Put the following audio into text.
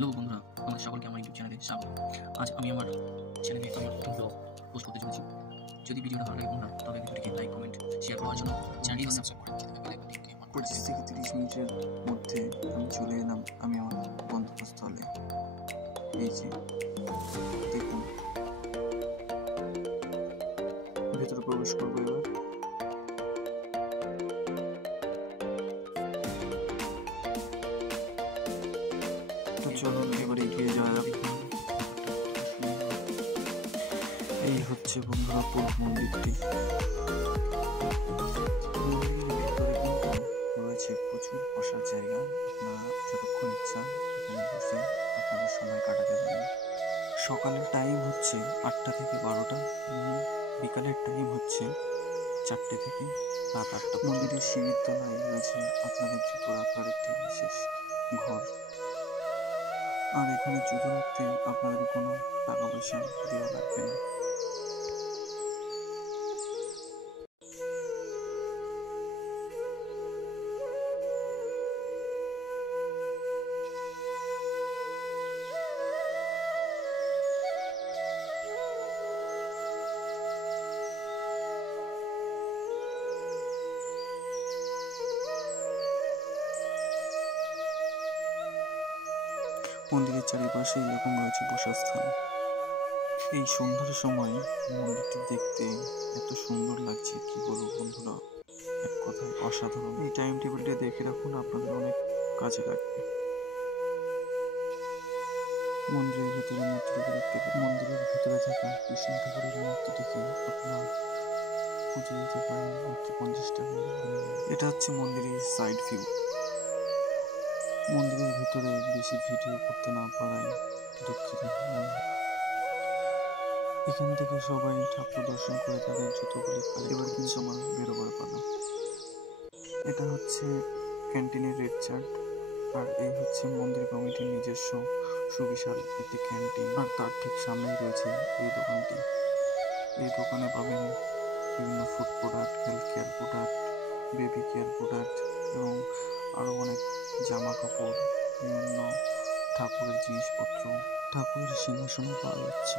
Hello বন্ধুরা, তোমাদের সকলকে আমার ইউটিউব চ্যানেলে স্বাগত। আজ আমি আমার চ্যানেলে আমার ব্লগ পোস্ট করতে চলেছি। যদি ভিডিওটা ভালো লাগে বন্ধুরা, তবে ভিডিওটিকে লাইক, কমেন্ট, শেয়ার করার জন্য চ্যানেলটিকে সাবস্ক্রাইব করে দিতে হবে। 25 থেকে 30 মিনিটের মধ্যে আমি চলে এলাম আমি আমার গন্তব্যস্থলে। এই যে দেখুন, ভেতরে প্রবেশ করবো এবার। তো চলুন এবার এগিয়ে যাওয়া যাক। এই হচ্ছে বন্ধুরা পুরো মন্দিরটি। রয়েছে প্রচুর বসার জায়গা, আপনারা যতক্ষণ ইচ্ছা এখানে বসে আপনাদের সময় কাটাতে পারেন। সকালের টাইম হচ্ছে 8টা থেকে 12টা এবং বিকালের টাইম হচ্ছে 4টে থেকে রাত 8টা। মন্দিরের সিঁড়ির তলায় রয়েছে আপনাদের জুতো রাখার একটি বিশেষ ঘর, আর এখানে জুতো রাখতে আপনাদের কোনো টাকা পয়সা দেওয়া লাগবে না। মন্দিরের চারিপাশে এরকম রয়েছে বসার স্থান। এই সন্ধ্যার সময় মন্দিরটি দেখতে এত সুন্দর লাগছে, কি বলবো বন্ধুরা, এক কথায় অসাধারণ। এই টাইম টেবিলটা দেখে রাখুন, আপনাদের অনেক কাজে লাগবে। মন্দিরের ভেতরে মূর্তিটিকে দেখতে পাবেন। মন্দিরের ভেতরে থাকা কৃষ্ণ ঠাকুরের মূর্তিটিকে আপনারা পুজো দিতে পারেন মাত্র 50 টাকার বিনিময়ে। এটা হচ্ছে মন্দিরের সাইড ভিউ। মন্দিরের ভিতরে বেশি ভিডিও করতে না পারায় দুঃখিত। এখান থেকে সবাই ঠাকুর দর্শন করে তাদের জুতোগুলি কালেক্ট। এবার কিন্তু আমার বেরোবার পালা। এটা হচ্ছে ক্যান্টিনের রেড চার্ট, আর এই হচ্ছে মন্দির কমিটির নিজস্ব সুবিশাল একটি ক্যান্টিন। আর তার ঠিক সামনেই রয়েছে এই দোকানটি। এই দোকানে পাবেন বিভিন্ন food product, health care product, baby care product এবং আরও অনেক জামা কাপড়, বিভিন্ন ঠাকুরের জিনিসপত্র, ঠাকুরের সিংহাসনও পাওয়া যাচ্ছে।